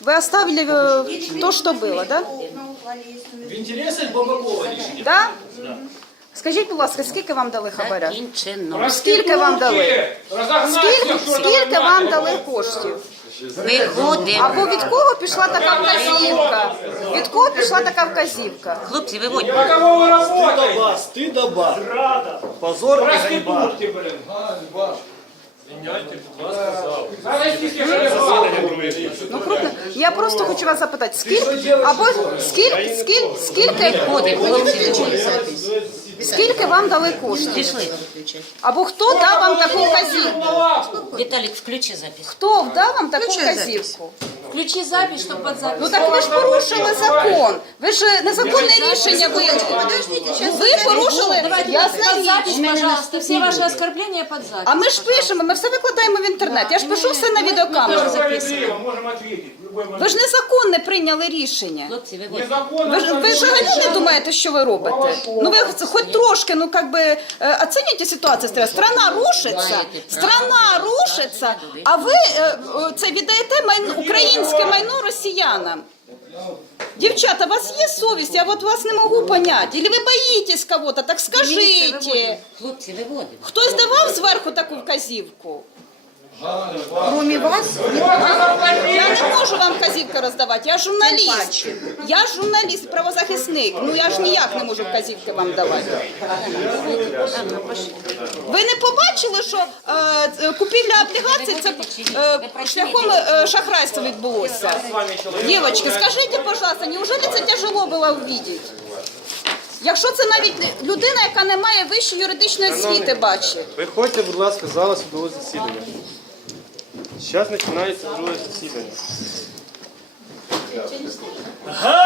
вы оставили э, то, что было, да? В інтересах Бабакова рішення. Да? Скажіть, будь ласка, скільки вам дали хабаря? Закінчено. Скільки вам дали? Скільки, скільки вам дали коштів? Виходимо. Або від кого пішла така вказівка? Від кого пішла така вказівка? Хлопці, виводьте. На кого ви Стыдоба, работаєте? стыдоба. Рада. Позор и ганьба. Проститутки, блин. Зараз тільки що не бачили. Ну крупно. я просто хочу вас запитати, скільки або скільки, скільки, скільки, хлопці, скільки вам дали коштів? Пішли. Або хто дав вам таку вказівку? Віталік, включи запис. Хто дав вам таку вказівку? Включи запись, чтобы под запись. Ну так ви ж порушили закон. Ви ж незаконне рішення вийняли. Ви порушили Давайте под річ. запись, пожалуйста. Все ваши оскорбления под запись. А ми ж пишемо, ми все викладаємо в інтернет. Я ж пишу все на відеокамеру. В Ви момент. ж незаконне прийняли рішення. Хлопці, виводьте. Незаконно Ви ж ви ж взагалі не думаєте, що ви робите? Ну ви хоч трошки, ну как би е, оцінюйте ситуацію. Страна рушиться, страна рушиться, а ви е, е, це віддаєте майн, українське майно росіянам. Дівчата, у вас є совість, я от вас не можу поняти. Или ви боїтесь кого-то, так скажіть. Хлопці, виводимо. Хтось давав зверху таку вказівку? Кроме вас, вам вказівки роздавати, я журналіст. Я журналіст, правозахисник. Ну я ж ніяк не можу вказівки вам давати. Ви не побачили, що е, купівля облігацій це е, шляхом е, шахрайства відбулося? Дівчатки, скажіть, пожалуйста, неужели це тяжело було увидіти? Якщо це навіть людина, яка не має вищої юридичної освіти, бачить. Виходьте, будь ласка, з зала судового засідання. Зараз починається друге засідання. Гарно!